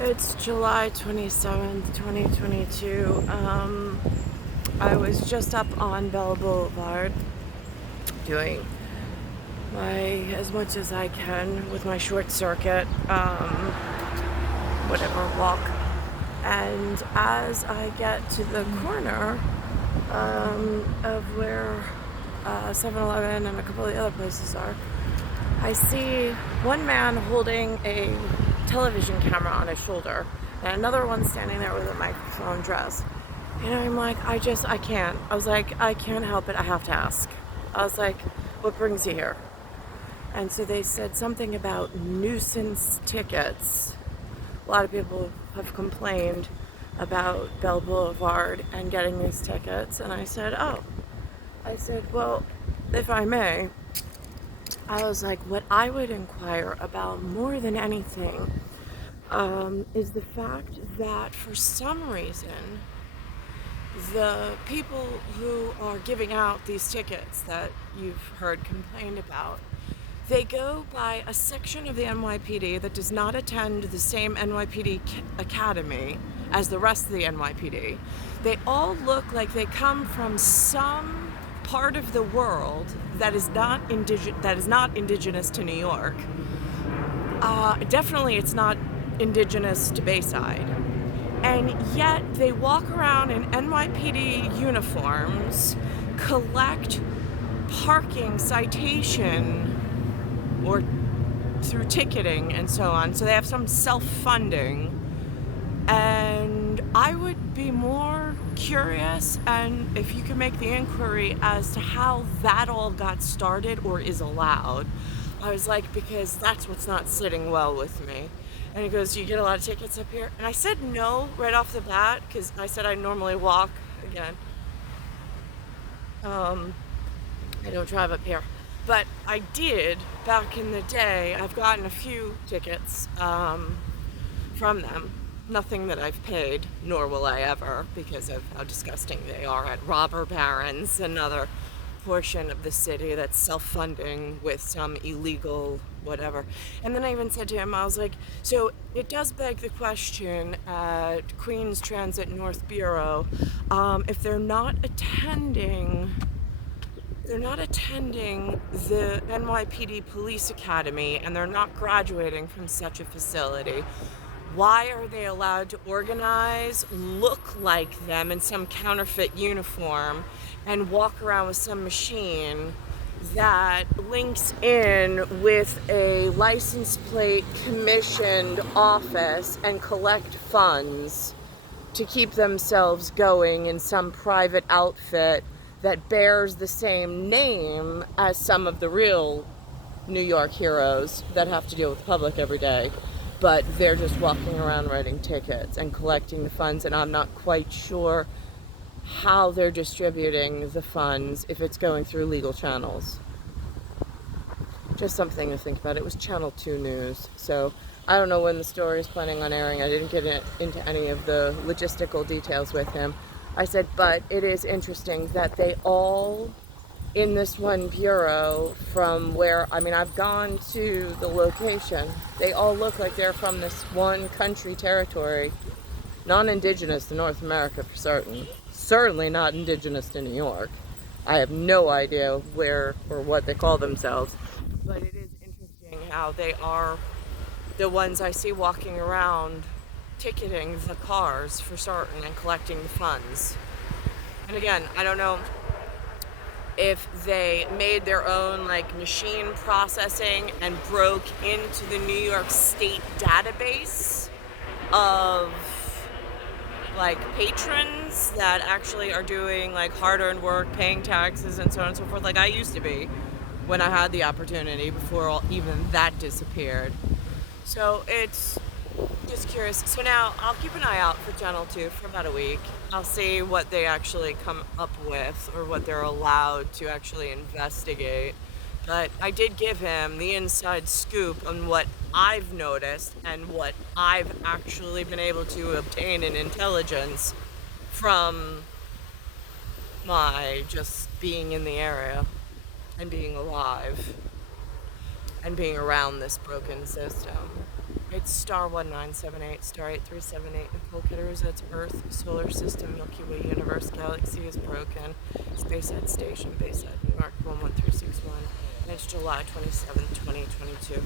It's July 27th, 2022. I was just up on Bella Boulevard doing as much as I can with my short circuit, whatever, walk. And as I get to the corner of where 7-Eleven and a couple of the other places are, I see one man holding a television camera on his shoulder and another one standing there with a microphone dress. And I'm like, I can't. I was like, I can't help it. I have to ask. I was like, what brings you here? And so they said something about nuisance tickets. A lot of people have complained about Bell Boulevard and getting these tickets. And I said, well, if I may, I was like, what I would inquire about more than anything is the fact that for some reason, the people who are giving out these tickets that you've heard complained about, they go by a section of the NYPD that does not attend the same NYPD academy as the rest of the NYPD. They all look like they come from some part of the world that is not indigenous to New York. Definitely, it's not indigenous to Bayside. And yet they walk around in NYPD uniforms, collect parking citation or through ticketing and so on. So they have some self-funding. And I would be more curious, and if you could make the inquiry as to how that all got started or is allowed. I was like, because that's what's not sitting well with me. And he goes, do you get a lot of tickets up here? And I said no right off the bat, because I said I normally walk again. I don't drive up here. But I did back in the day. I've gotten a few tickets from them. Nothing that I've paid, nor will I ever, because of how disgusting they are at robber barons, another portion of the city that's self-funding with some illegal whatever. And then I even said to him, I was like, so it does beg the question at Queens Transit North Bureau, if they're not attending the NYPD Police Academy and they're not graduating from such a facility, why are they allowed to organize, look like them in some counterfeit uniform, and walk around with some machine that links in with a license plate commissioned office and collect funds to keep themselves going in some private outfit that bears the same name as some of the real New York heroes that have to deal with the public every day? But they're just walking around writing tickets and collecting the funds, and I'm not quite sure how they're distributing the funds if it's going through legal channels. Just something to think about. It was Channel 2 News, so I don't know when the story is planning on airing. I didn't get into any of the logistical details with him. I said, but it is interesting that they all in this one bureau from where, I mean, I've gone to the location. They all look like they're from this one country territory, non-indigenous to North America for certain. Certainly not indigenous to New York. I have no idea where or what they call themselves. But it is interesting how they are the ones I see walking around ticketing the cars for certain and collecting the funds. And again, I don't know if they made their own like machine processing and broke into the New York State database of like patrons that actually are doing like hard-earned work, paying taxes and so on and so forth, like I used to be when I had the opportunity before even that disappeared. So it's just curious. So now I'll keep an eye out for Channel 2 for about a week. I'll see what they actually come up with or what they're allowed to actually investigate. But I did give him the inside scoop on what I've noticed and what I've actually been able to obtain in intelligence from my just being in the area and being alive and being around this broken system. It's star 1978, star 8378, Nicole, Cattaruzza. It's Earth, solar system, Milky Way, universe, galaxy is broken. It's Bayside Station, Bayside, New York, 11361. And it's July 27th, 2022.